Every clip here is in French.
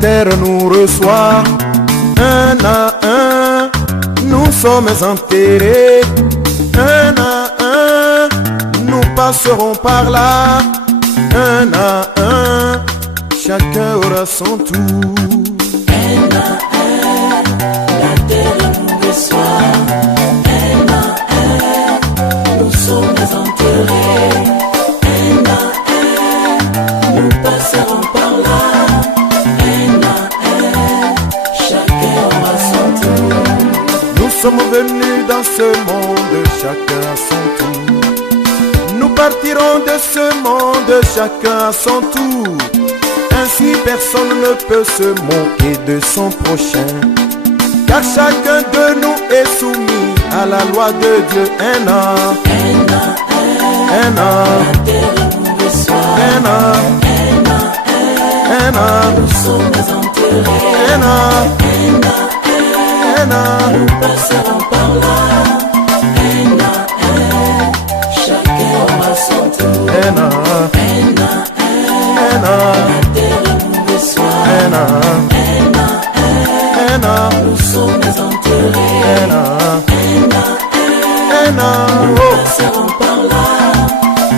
terre nous reçoit. Un à un, nous sommes enterrés. Un à un, nous passerons par là. Un à un, chacun aura son tour. Un à un, la terre nous reçoit. Un à un, nous sommes enterrés. Un à un, nous passerons par là. Un à un, chacun aura son tour. Nous sommes venus dans ce monde, chacun à son tour. Nous partirons de ce monde, chacun à son tour. Ainsi personne ne peut se moquer de son prochain, car chacun de nous est soumis à la loi de Dieu. Un an, Un à un, la terre nous reçoit. un an, Un à un, nous sommes enterrés. un an, un an, Nous passerons par là. Un à un, chacun aura son tour. un an, Un à un an, la terre nous reçoit. un an, un an, Nous sommes enterrés. un an, un an, Nous oh. passerons par là.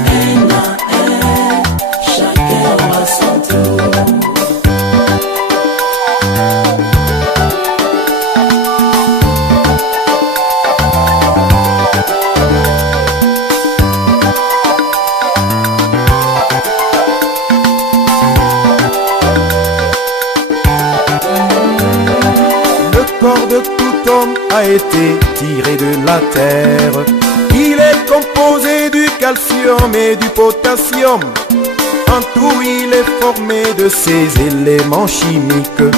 Un à un, chacun aura son tour. Le corps de tout homme a été tiré de la terre. Il est composé du calcium et du potassium. En tout, il est formé de ces éléments chimiques.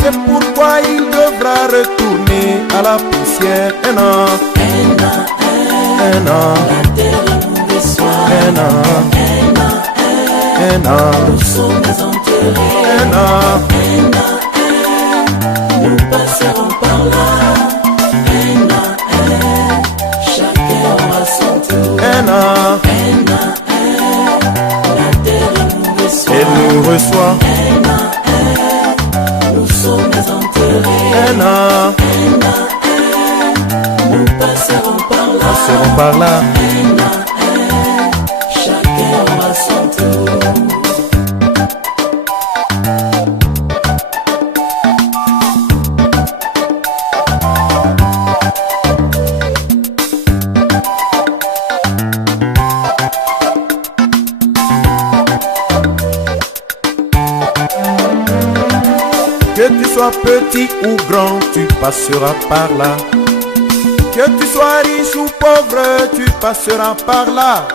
C'est pourquoi il devra retourner à la poussière. Un an, un an, La terre nous reçoit. un an, un an, Nous sommes enterrés. un an, Nous passerons par là. Un à un, chacun aura son tour. un an. Un à un, la terre nous reçoit. Elle nous reçoit. Nous sommes enterrés. Un an, Nous passerons par là. passerons par là. Un à un, chacun aura son tour. Que tu sois petit ou grand, tu passeras par là. Que tu sois riche ou pauvre, tu passeras par là.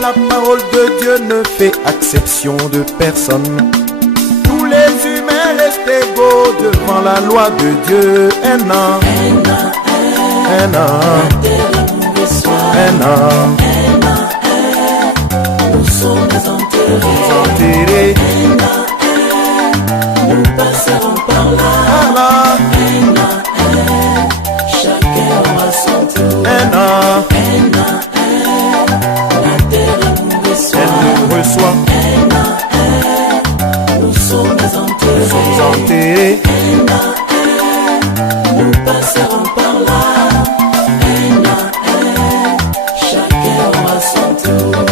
La parole de Dieu ne fait exception de personne. Tous les humains restent égaux devant la loi de Dieu. Un an, un an, Terre nous reçoit. un an, Nous sommes enterrés. enterré Nous passerons par là. par là. Chacun aura son tour. Un an, La terre nous reçoit. elle nous reçoit, Nous sommes enterrés. sommes enterrés. Nous passerons par là. Chacun aura son tour.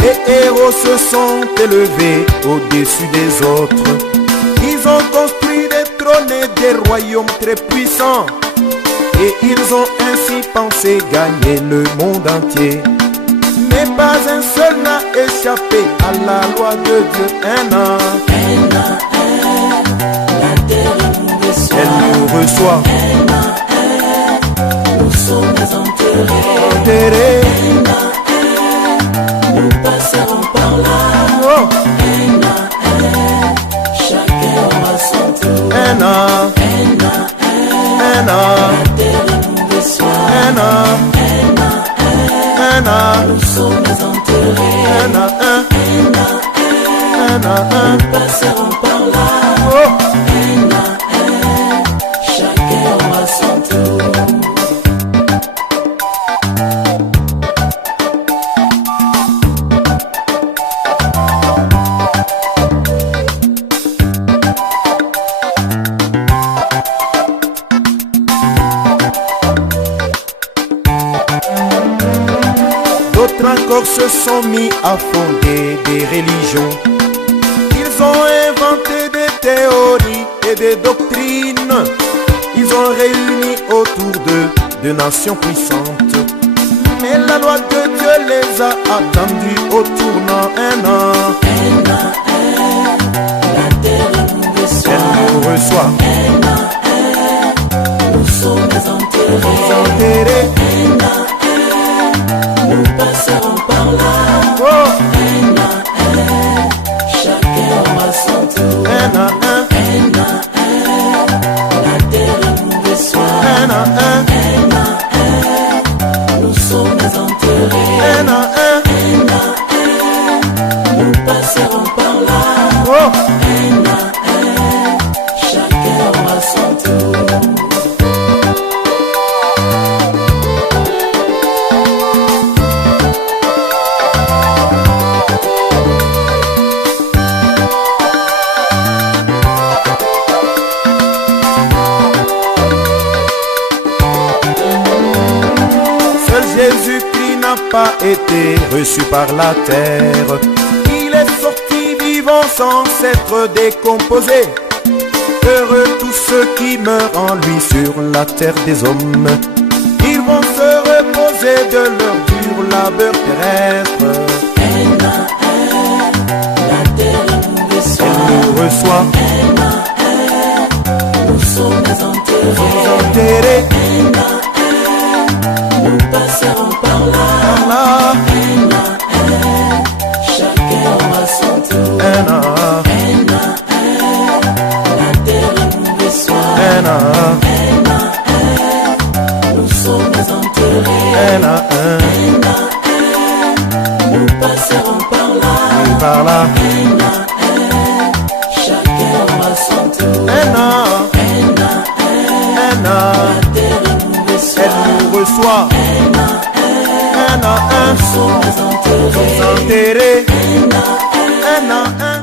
Les héros se sont élevés au-dessus des autres. Ils ont construit des trônes et des royaumes très puissants. Et ils ont ainsi pensé gagner le monde entier. Mais pas un seul n'a échappé à la loi de Dieu. Un an, La terre nous reçoit. elle nous reçoit, Nous sommes enterrés. enterrés. Nous passerons par là. Oh, Chacun aura son tour. un an, un an, La terre nous reçoit. un an, un an, Nous sommes enterrés. un an, un. un à un, nous passerons par là. oh. Un à un, chacun aura son tour. D'autres encore se sont mis à fonder des religions. Ils ont inventé des théories et des doctrines. Ils ont réuni autour d'eux de nations puissantes. Mais la loi de Dieu les a attendus au tournant un an. Un à un, la terre nous reçoit. Elle nous reçoit. Un à un, nous sommes enterrés. Enterrés. Un à un, nous passerons par là. Oh. Un à un, chacun aura son tour. Un à un. Un à un, la terre nous reçoit. Un à un. Un à un, nous sommes enterrés. Un à un. Un à un, nous passerons par là. Oh. Un à un, chacun aura son tour. Seul Jésus-Christ n'a pas été reçu par la terre. Il est sorti vivant sans s'être décomposé. Heureux tous ceux qui meurent en lui sur la terre des hommes. Ils vont se reposer de leur dur labeur terrestre. Un à un, la terre nous reçoit. Elle nous reçoit. Un à un, nous sommes enterrés. Enterrés. Un à un, nous passerons par là. Un à Un à un, chacun aura son tour. un. Un à un, la terre nous reçoit. Un à Un à un, nous sommes enterrés. un. Un à un. Un à un, nous passerons par là. Par là. Un à un, chacun aura son tour. Un à Un à un, un. la terre nous reçoit. Elle nous reçoit. Un à un, Un à un. nous sommes enterrés. Enterrés. Un à un, Un à un.